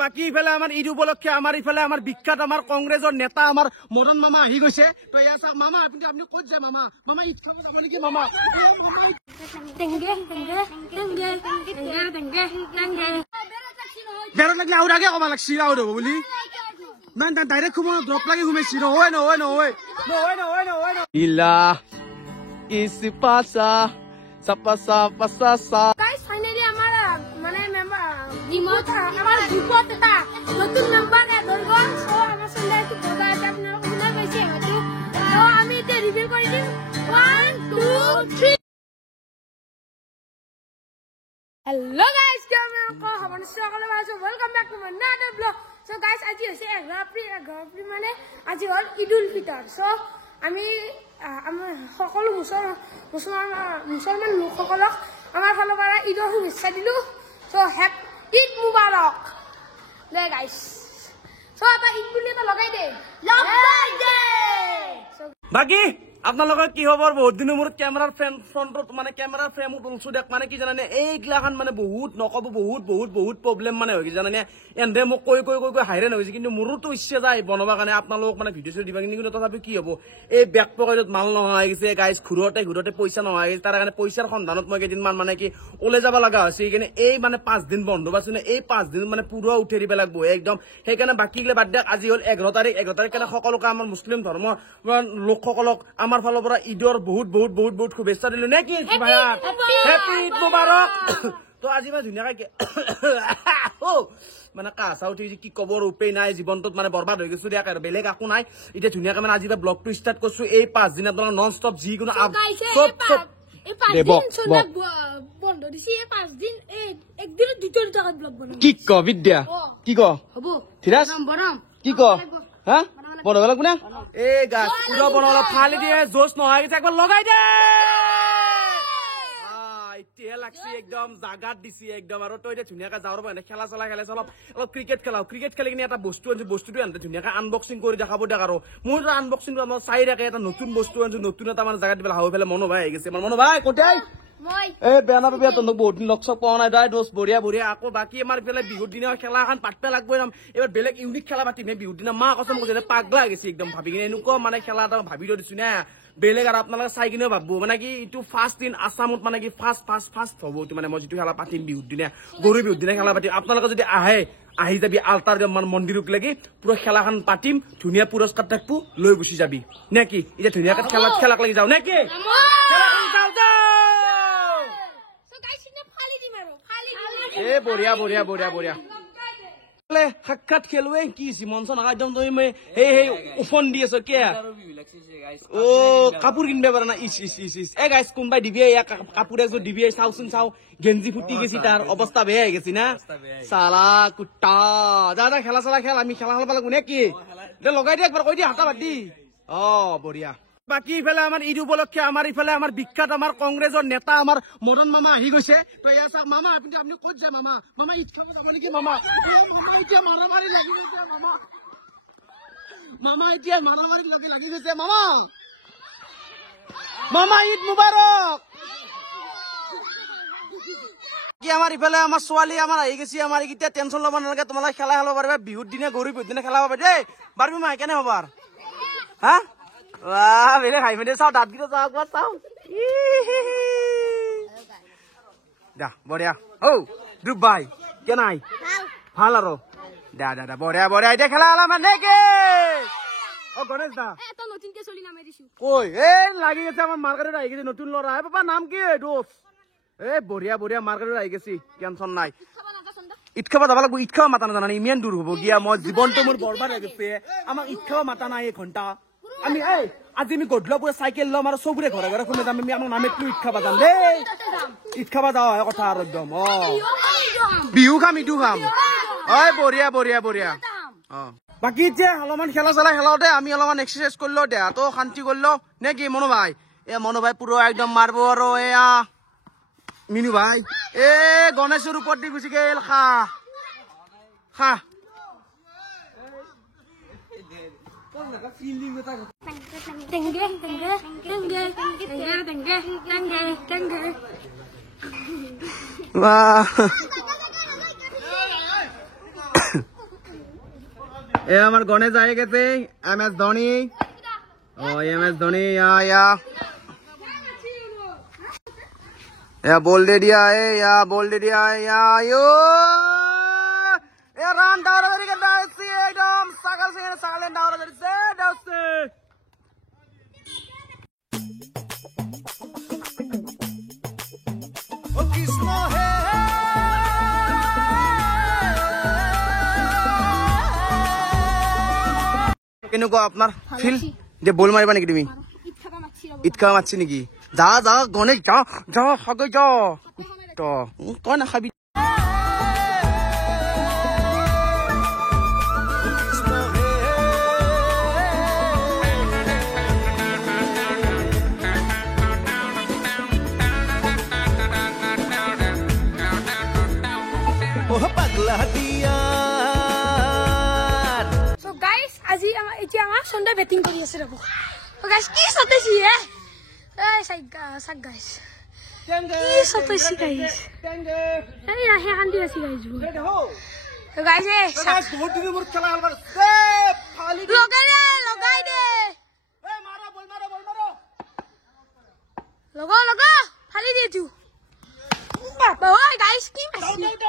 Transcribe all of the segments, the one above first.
বাকি ইফালে আমার ঈদ উপলক্ষে আমার ইফালে আমার বিখ্যাত আমার কংগ্রেসের নেতা আমার মদন মামা আহি গৈছে। তো ইয়া চাওক মামা আপনি আপনি ক'ত যায় মামা? মামা ঈদ খাব যাব নেকি মামা? বেৰত লাগিলে আৰু আগে কবা লাগছি আৰু হ'ব বুলি মান ডাইৰেক্ট খুব ড্ৰপ লাগি ঘুমাইছি নহয় নহয় নহয় নহয় নহয় নহয় ইলা ইসি পাসা সাপাসা পাসাসা গাইস ফাইনালি আমার মানে মেম্বার রিমোট আমার গ্রুপত এটা নতুন নাম্বার এড হল সো আমার সঙ্গে একটু কথা আছে আপনারা শুনে পাইছে হয়তো তো আমি এটা রিভিল করে দিই 1 2 3 হ্যালো গাইস কেমন আছো আপনারা সকলে ভালো আছো welcome back to my another blog so guys আজি হইছে 11 এপ্রিল মানে আজি হল ঈদুল ফিতর সো আমি আমাৰ সকলো মুছলমান লোকসকলক আমাৰ ফালৰ পৰা ঈদৰ শুভেচ্ছা দিলো সো হ্যাপি ঈদ মুবাৰক দে গাইস সো এটা ঈদ বুলি এটা লগাই দে বাকি আপোনালোকৰ কি খবৰ? বহুত দিনৰ মূৰত কেমেৰাৰ ফ্ৰণ্টত মানে কেমেৰাৰ ফ্ৰেমত উলছো দেখ মানে কি জানানে এইগিলাখান মানে বহুত নকব বহুত বহুত বহুত প্ৰব্লেম মানে হৈ গৈছে জানানে এন্দে মোক কৈ কৈ কৈ কৈ হাইৰাণ হৈ গৈছে কিন্তু মোৰোতো ইচ্ছা যায় বনাবৰ কাৰণে আপোনালোকক মানে ভিডিঅ' চিডিঅ' দিবা কিন্তু তথাপি কি হ'ব এই বেক পকেটত মাল নোহোৱা হৈ গৈছে গাইজ ঘূৰোতে পইচা নোহোৱা হৈ গৈছে তাৰ কাৰণে পইচাৰ সন্ধানত মই কেইদিনমান মানে কি ওলাই যাব লগা হৈছে সেইকাৰণে এই মানে 5 দিন বন্ধ পাইছো এই 5 দিন মানে পুৰা উঠি দিব লাগব একদম সেইকাৰণে বাকীগিলা বাদ দিয়ক আজি হ'ল 11 তাৰিখ কাৰণে সকলোকে আমাৰ মুছলিম ধৰ্মৰ লোকসকলক আমাৰ ফালৰ পৰা ঈদৰ বহুত বহুত বহুত বহুত শুভেচ্ছা দিলো নে কি ভাইয়া হেপি ঈদ মুবাৰক তো আজি মই ধুনীয়াকৈ মানে কাঁচা উঠি কি কবৰ উপায় নাই জীৱনটোত মানে বৰবাদ হৈ গৈছো দিয়াক আৰু বেলেগ একো নাই এতিয়া ধুনীয়াকৈ মানে আজি ব্লগটো ষ্টাৰ্ট কৰিছো এই 5 দিন আপোনালোকে নন ষ্টপ যিকোনো চব বন্ধ দিছি 5 দিন একদিন দুটা ব্লগ বনাম কি ক বিদ্যা কি ক হ'ব থিৰাজ বনাম কি ক হা বনাব লাগব না এই গাছ পুরো বনাবো ফালি দিয়ে জোশ নহয় একবার লগাই দে এতিয়া লাগছি একদম জাগাত দিছি একদম আৰু তই এতিয়া ধুনীয়াকৈ যাওঁৰ মানে খেলা চলা খেলাইছে অলপ ক্ৰিকেট খেলাও ক্ৰিকেট খেলি কিনে এটা বস্তু আনিছো বস্তুটো আনতে ধুনীয়াকৈ আনবক্সিং কৰি দেখাব দিয়ক আৰু মোৰ আনবক্সিংটো আমাৰ চাই থাকে এটা নতুন বস্তু আনিছো নতুন এটা মানে জাগাত দিবলৈ হাও পেলাই মনো ভাই আহি গৈছে মনো ভাই কোথায় এই বেয়া নাপাবি তহঁতক বহুত দিন লগ চগ পোৱা নাই দাই দোষ বঢ়িয়া বঢ়িয়া আকৌ বাকী আমাৰ ইফালে বিহুৰ দিনা খেলা এখন পাতিব লাগবই এবাৰ বেলেগ ইউনিক খেলা পাতিম বিহুৰ দিনা মা কচম কৈছে পাগলা গৈছে একদম ভাবি কিনে এনেকুৱা মানে খেলা এটা ভাবি দিছো না বেলেগ আৰু আপোনালোকে চাই কিনেও ভাবো মানে কি এইটো ফাৰ্ষ্ট ইন আছামত মানে কি ফাৰ্ষ্ট হ'ব এইটো মানে মই যিটো খেলা পাতিম বিহুৰ দিনা গৰু বিহুৰ দিনা খেলা পাতিম আপোনালোকে যদি আহি যাবি আল্টাৰ মন্দিৰক লাগি পুৰা খেলাখন পাতিম ধুনীয়া পুৰস্কাৰ থাকবো লৈ গুচি যাবি নে কি এতিয়া ধুনীয়াকৈ খেলাক লাগি যাওঁ নে কি এ বঢ়িয়া বঢ়িয়া বঢ়িয়া বঢ়িয়া সাক্ষাৎ খেলুৱে কি মঞ্চ নাকা একদম তুমি মই সেই উফন দি আছ কিয় অ কাপোৰ কিনিব পাৰা না ইচ ইচ ইচ ইচ এ গাইছ কোনোবাই দিবি কাপোৰ এযোৰ দিবি চাওচোন চাও গেঞ্জি ফুটি গেছি তাৰ অৱস্থা বেয়া হৈ গেছি না চালা কুত্তা যা যা খেলা চেলা খেল আমি খেলা খেলবা লাগবো নে কি লগাই দি একবাৰ কৈ দি হাতা বাদ দি অ বঢ়িয়া বাকি ইফালে আমাৰ ঈদ উপলক্ষে আমাৰ ইফালে আমাৰ বিখ্যাত আমাৰ কংগ্ৰেছৰ নেতা আমাৰ মদন মামা আহি গৈছে তো ইয়া চাওক মামা আপনি আপনি ক'ত যায় মামা মামা ঈদ খাব যাব নেকি মামা এতিয়া মাৰামাৰি লাগি গৈছে মামা মামা এতিয়া মাৰামাৰি লাগি গৈছে মামা মামা ঈদ মুবাৰক কি আমাৰ ইফালে আমাৰ ছোৱালী আমাৰ আহি গৈছে আমাৰ এতিয়া টেনচন ল'ব নালাগে তোমালোকে খেলা খেলাব পাৰিবা বিহুৰ দিনা গৰু বিহুৰ দিনা খেলাব পাৰি দেই পাৰিবি মা কেনে হবাৰ হা wah বেলেগ খাই মেলি চাও দাঁতকেইটা চাও একবাৰ চাও দা বঢ়িয়া ঔ দ্ৰুপ ভাই কেনাই ভাল আৰু দা দা দা বঢ়িয়া বঢ়িয়া এতিয়া খেলা হলা মানে কি অ গণেশ দা এটা নতুনকে চলি নামে দিছো কই এ লাগি গেছে আমাৰ মাৰ্কেটত আহি গেছে নতুন ল'ৰা এ পাপা নাম কি দোষ এ বঢ়িয়া বঢ়িয়া মাৰ্কেটত আহি গেছি টেনচন নাই ঈদ খাব যাব লাগব ঈদ খাব মাতা নাজানা ইমান দূৰ হ'ব গিয়া মই জীৱনটো মোৰ বৰবাদ হৈ গৈছে আমাক ঈদ খাব মাতা নাই এই ঘণ্টা আমি আজি আমি গধূলা পুৰা চাইকেল ল'ম আৰু চবৰে ঘৰে ঘৰে সোমাই যাম আমি আমাৰ নামে ঈদ খাবা যাম দেই ঈদ খাবা যাওঁ হয় কথা আৰু একদম অ বিহু খাম ঈদো খাম ঐ বঢ়িয়া বঢ়িয়া বঢ়িয়া অ বাকী এতিয়া অলপমান খেলা চেলা খেলাওতে আমি অলপমান এক্সাৰচাইজ কৰিলো দেহাটো শান্তি কৰিলো নে কি মনো ভাই মনো ভাই পুৰা একদম মাৰিব আৰু এয়া মিনু ভাই গণেশৰ ওপৰত দি গুচি গেল খা এ আমার গণেশ আয়ে গেছে MS ধোনি ও MS ধোনি या बोल दे दिया है या बोल दे दिया है या यो ए रान दावरा dari kan dari एकदम sakal daवरा dari से दावसे ओ किस्मो है কেনেকুৱা আপোনাৰ ফিল যে বল মাৰিবা নেকি তুমি ইতকা মাছি নেকি যা যা গণেশ যা যা খাগে যা তো তই নাখাবি আজি এতিয়া আমাৰ সন্ধ্যা বেটিং কৰি আছে ৰব গাইস কি সতেছি এ সাক গাইস কি সতেছি গাইস এই আহে কান্দি আছে গাইস গাইস এ বহুত দিন মোৰ খেলা হল এ ফালি লগাই দে এ মারা বল মারো লগা ফালি দে তু বাবা ওই গাইস কি মারছি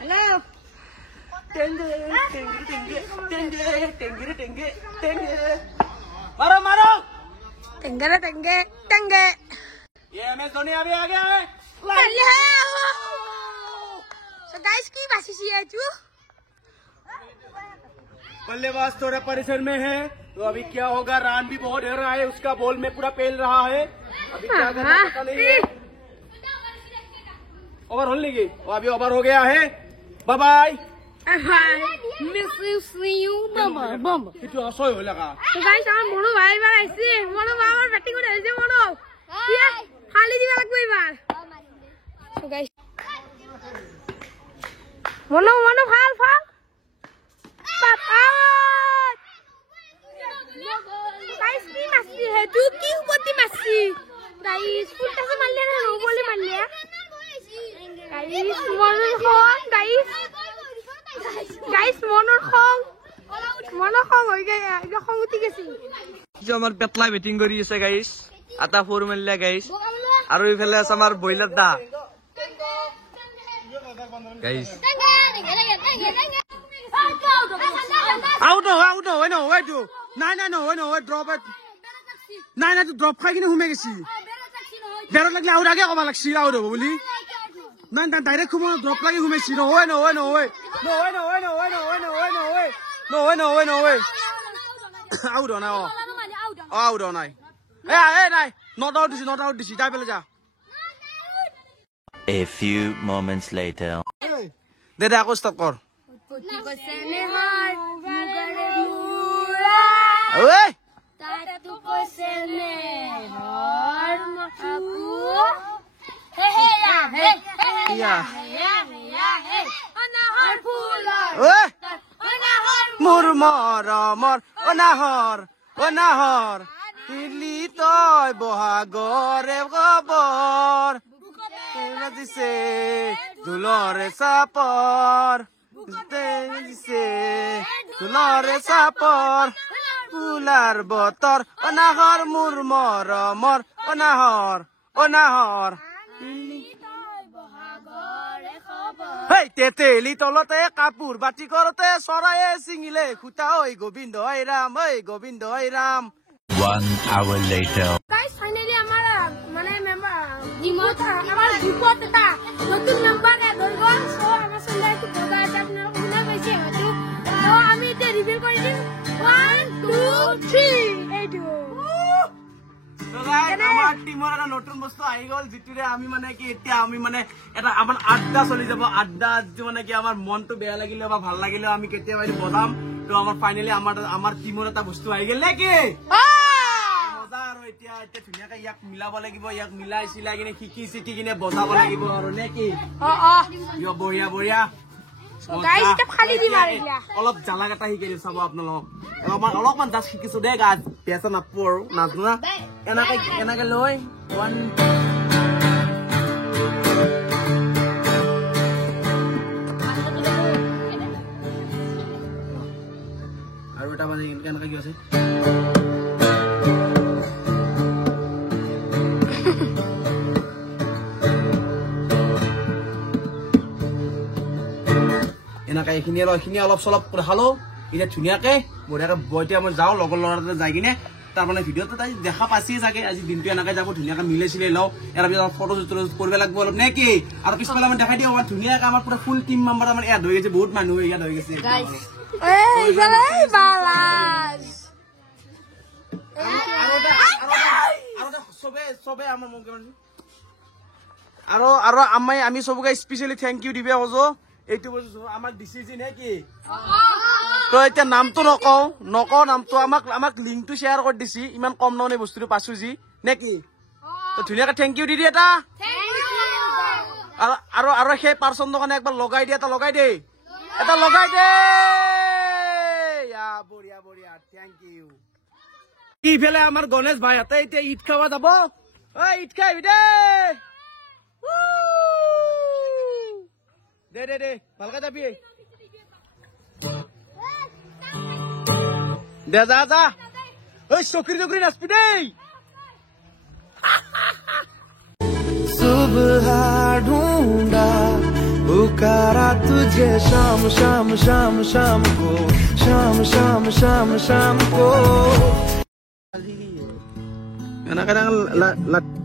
हेलो टेंगे मारो टेंगे ये MS धोनी अभी आ गया है हेलो सो गाइस की बात है तू बल्लेबाज थोड़ा परेशान में है तो अभी क्या होगा रन भी बहुत हो रहा है उसका बॉल में पूरा पेल रहा है अभी क्या करना पता नहीं है ओवर होने लगी वो अभी ओवर हो गया है बाय बाय मिस यू बाबा कितु असय हो लगा तो गाइस আমার মনো ভাই ভাই আইছে মনো বাবার ব্যাটিং করে আইছে মনো কি খালি দিবা লাগবে এবার তো গাইস মনো ফাল বাপ আউট গাইস কি মাসি হে তু কি উপতি মাসি গাইস ফুলটা সে মারলে না নো বলে মারলে গাইস মনোর খং গাইস মনোর খং হই গয়া এটা খং উঠি গেছি যে আমার পেতলা ব্যাটিং করি আছে গাইস আটা ফোর মারলে গাইস আর ওই ফেলে আছে আমার বয়লার দা গাইস আউট নো ওই টু নাই ড্রপ নাই তু ড্রপ খাই কিনে ঘুমে গেছি বেরো লাগলে আউট আগে কবা লাগছিল আউট হবো বলি নাই ডাইরেক্ট ঘুমো ড্রপ লাগি ঘুমেছি নো ওই আউট না আউট নাই এ নাই নট আউট দিছি যাই পেলে যা A few moments later. দে আকৌ স্টপ কৰ ওই তাতু কইছেনে হৰ মকু হে অনাহৰ ফুলৰ ওই মোৰ মৰমৰ অনাহৰ ইলি তই বহাগৰে খবৰ দিছে দুলৰে চাপৰ দিছে দুলৰে চাপৰ ফুলাৰ বতৰ অনাহৰ মোৰ মৰমৰ অনাহৰ হেই তেতেলি তলতে কাপোৰ বাতি কৰোতে চৰায়ে চিঙিলে খুটা ঐ গোবিন্দ ঐ Ram 1 hour later. Guys, finally আমার মানে মেম্বার আমার গ্রুপত এটা নতুন মেম্বার এড হই গল সো আমার সঙ্গে একটু কথা আছে আপনারা কোনা কইছে হয়তো তো আমি এটা রিভিল করে দিই 1 2 3 এইটো তো গাইস আমার টিমৰ এটা নতুন বস্তু আহি গল জিতুৰে আমি মানে কি এতিয়া আমি মানে এটা আমাৰ আড্ডা চলি যাব আড্ডা মানে কি আমাৰ মনটো বেয়া লাগিলে বা ভাল লাগিলে আমি কেতিয়াবা বজাম তো আমাৰ ফাইনালি আমাৰ টিমৰ এটা বস্তু আহি গল নেকি এতিয়া ধুনীয়াকে ইয়াক মিলাব লাগিব ইয়াক মিলাই চিলাই কিনে শিকি কিনে বজাব লাগিব আৰু নেকি বঢ়িয়া অলপ জালাক এটা শিকাই দিম চাব আপোনালোকক অলপমান জাষ্ট শিকিছো দে গাছ পেচা নাপো আৰু নাজনো না এনেকে লৈ কেনেকৈ কি আছে এনেকৈ এইখিনি অলপ চলপ খালো এতিয়া ধুনীয়াকৈ বঢ়িয়াকৈ এতিয়া মই যাওঁ লগৰ ল'ৰাটোলৈ যাই কিনে তাৰমানে ভিডিঅ'টো তাই দেখা পাইছেই চাগে আজি দিনটো এনেকৈ যাব ধুনীয়াকৈ মিলাই চিলাই লওঁ ইয়াৰ পিছত ফটো কৰিব লাগিব অলপ নে কি আৰু পিছফালে আমি দেখাই দিওঁ আমাৰ ধুনীয়াকৈ আমাৰ পুৰা ফুল টিম মেম্বাৰ আমাৰ ইয়াত হৈ গৈছে বহুত মানুহ ইয়াত হৈ গৈছে চবে আমাৰ আৰু আমি চবকে স্পেচিয়েলি থেংক ইউ দিবে খোজো এইটো বস্তু আমাক দিছে নে কি তো এতিয়া নামটো নকওঁ নামটো আমাক লিংকটো শ্বেয়াৰ কৰি দিছি ইমান কম ননে বস্তুটো পাইছো যি নে কি তো ধুনীয়াকৈ থেংক ইউ দি দিয়ে এটা আৰু সেই পাৰ্চনটোৰ কাৰণে একবাৰ লগাই দিয়ে এটা লগাই দে বঢ়িয়া বঢ়িয়া থেংক ইউ ইফালে আমাৰ গণেশ ভাইহঁতে এতিয়া ঈদ খাব যাব ঈদ খাই দে ভালকে যাবি দে যা চকরি নাচবি দেই सुबह ढूंढा पुकारा तुझे शाम शाम शाम शाम को शाम शाम शाम शाम को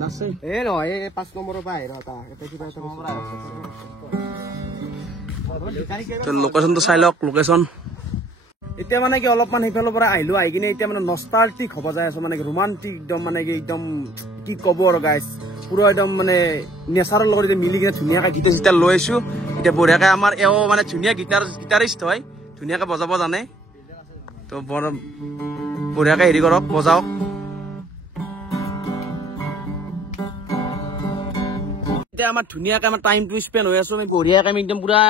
নাচে নহয় 5 নম্বৰৰ পৰা আহিৰ লোকেশনটো চাই লওক লোকেশন এতিয়া মানে কি অলপমান সেইফালৰ পৰা আহিলো আহি কিনে এতিয়া মানে নষ্টালজিক হ'ব যায় আছো মানে ৰোমান্টিক একদম মানে কি একদম কি ক'ব আৰু গাইজ পুৰা একদম মানে নেচাৰৰ লগত এতিয়া মিলি কিনে ধুনীয়াকৈ গীটাৰ লৈ আছো এতিয়া বঢ়িয়াকৈ আমাৰ এও মানে ধুনীয়া গীটাৰিষ্ট হয় ধুনীয়াকৈ বজাব জানে তো বঢ়িয়াকৈ হেৰি কৰক বজাওক এতিয়া আমাৰ ধুনীয়াকৈ আমাৰ টাইমটো স্পেণ্ড হৈ আছো আমি বঢ়িয়াকৈ আমি একদম পুৰা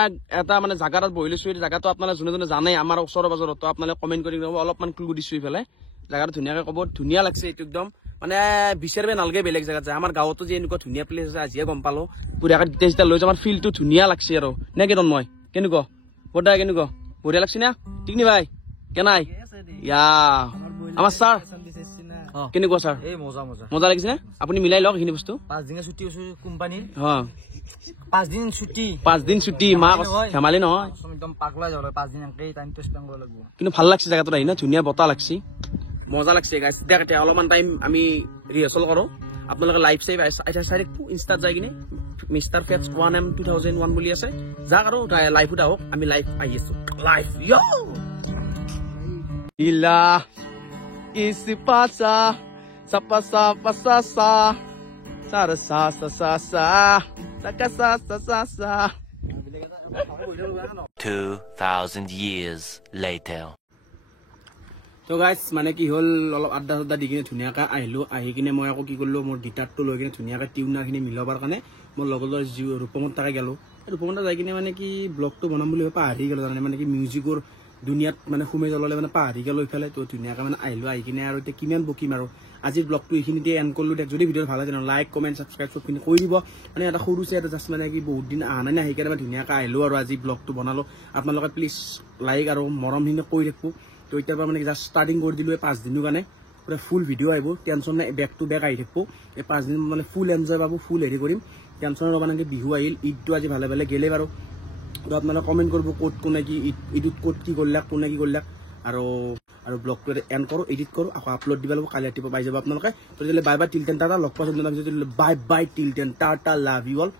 এটা মানে জাগাত বহি লৈছো এই জাগাটো আপোনালোকে যোনে জানে আমাৰ ওচৰৰ পাজৰত আপোনালোকে কমেণ্ট কৰি দিব অলপমান ক্লু দিছো ইফালে জাগাটো ধুনীয়াকৈ ক'ব ধুনীয়া লাগছে এইটো একদম মানে বিচাৰিব নালাগে বেলেগ জাগাত যায় আমাৰ গাঁৱতো যে এনেকুৱা ধুনীয়া প্লেচ আছে আজিয়ে গম পালো বঢ়িয়াকৈ ডিটেইলছ লৈ যাম আমাৰ ফিল্ডটো ধুনীয়া লাগছে আৰু নে কি মই কেনেকুৱা বৰ্দা কেনেকুৱা বঢ়িয়া লাগছে না ঠিক নি ভাই কেনাই ইয়া আমাৰ ছাৰ কেনেকুৱা ছাৰ মজা লাগিছে নে আপুনি মিলাই লওক এইখিনি বস্তু 5 দিন ছুটি কোম্পানীৰ 5 দিন ছুটি মা ধেমালি নহয় একদম পাগলা যাব 5 দিন একেই টাইমটো স্পেণ্ড কৰিব লাগিব কিন্তু ভাল লাগছে জায়গাটোত আহি না ধুনীয়া বতাহ লাগছে মজা লাগছে গাইছ দেখতে অলপমান টাইম আমি ৰিহাৰ্চেল কৰো আপোনালোকে লাইভ চাই চাই ইনষ্টাত যাই কিনে মিষ্টাৰ ফেটছ 1M 2001 বুলি আছে যাক আৰু লাইভত আহক আমি লাইভ আহি আছো লাইভ ইয়ো ইলা isi pasa sa pasa pasa sa sa sa sa sa sa sa sa sa sa 2000 years later তো গাইস মানে কি হল অলপ আড্ডা দি কিনে ধুনীয়াকৈ আহিলো আহি কিনে মই আকৌ কি কৰিলো মোৰ গিটাৰটো লৈ কিনে ধুনীয়াকৈ টিউনাৰখিনি মিলাবৰ কাৰণে মোৰ লগৰ ৰূপমত তাকে গেলো ৰূপমত যাই কিনে মানে কি ব্লগটো বনাম বুলি পাহৰি গেলো জানে মানে কি মিউজিকৰ দুনিয়াত মানে সোমাই জ্বলালে মানে পাহৰি গেলো ইফালে তো ধুনীয়াকৈ মানে আহিলো আহি কিনে আৰু এতিয়া কিমান বকিম আৰু আজিৰ ব্লগটো এইখিনিতে এণ্ড কৰিলো দেখ যদি ভিডিঅ' ভাল লাগে তেনেহ'লে লাইক কমেণ্ট ছাবস্ক্ৰাইব চবখিনি কৰি দিব মানে এটা সৰু চাই এটা জাষ্ট মানে কি বহুত দিন অহা নাই আহি কিনে মই ধুনীয়াকৈ আহিলো আৰু আজি ব্লগটো বনালো আপোনালোকে প্লিজ লাইক আৰু মৰমখিনি কৰি থাকিব তো এতিয়াৰ পৰা মানে জাষ্ট ষ্টাৰ্টিং কৰি দিলোঁ এই 5 দিনৰ কাৰণে পুৰা ফুল ভিডিঅ' আহিব টেনশ্যন নাই বেক টু বেক আহি থাকিব এই 5 দিন মানে ফুল এনজয় পাব ফুল হেৰি কৰিম টেনশ্যন ল'ব নালাগে বিহু আহিল ঈদটো আজি ভালে ভালে গেলে বাৰু তো আপোনালোকে কমেণ্ট কৰিব ক'ত কোনে কি ঈদত ক'ত কি কৰিলাক কোনে কি কৰিলাক আৰু ব্লগটো এণ্ড কৰোঁ এডিট কৰোঁ আকৌ আপলোড দিব লাগিব কালি ৰাতিপুৱা পাই যাব আপোনালোকে তো তেতিয়াহ'লে বাই বাই টিল টেন টাটা লগ পোৱা bye bye till ten tata love you all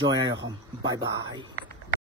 জয় আই অসম বাই বাই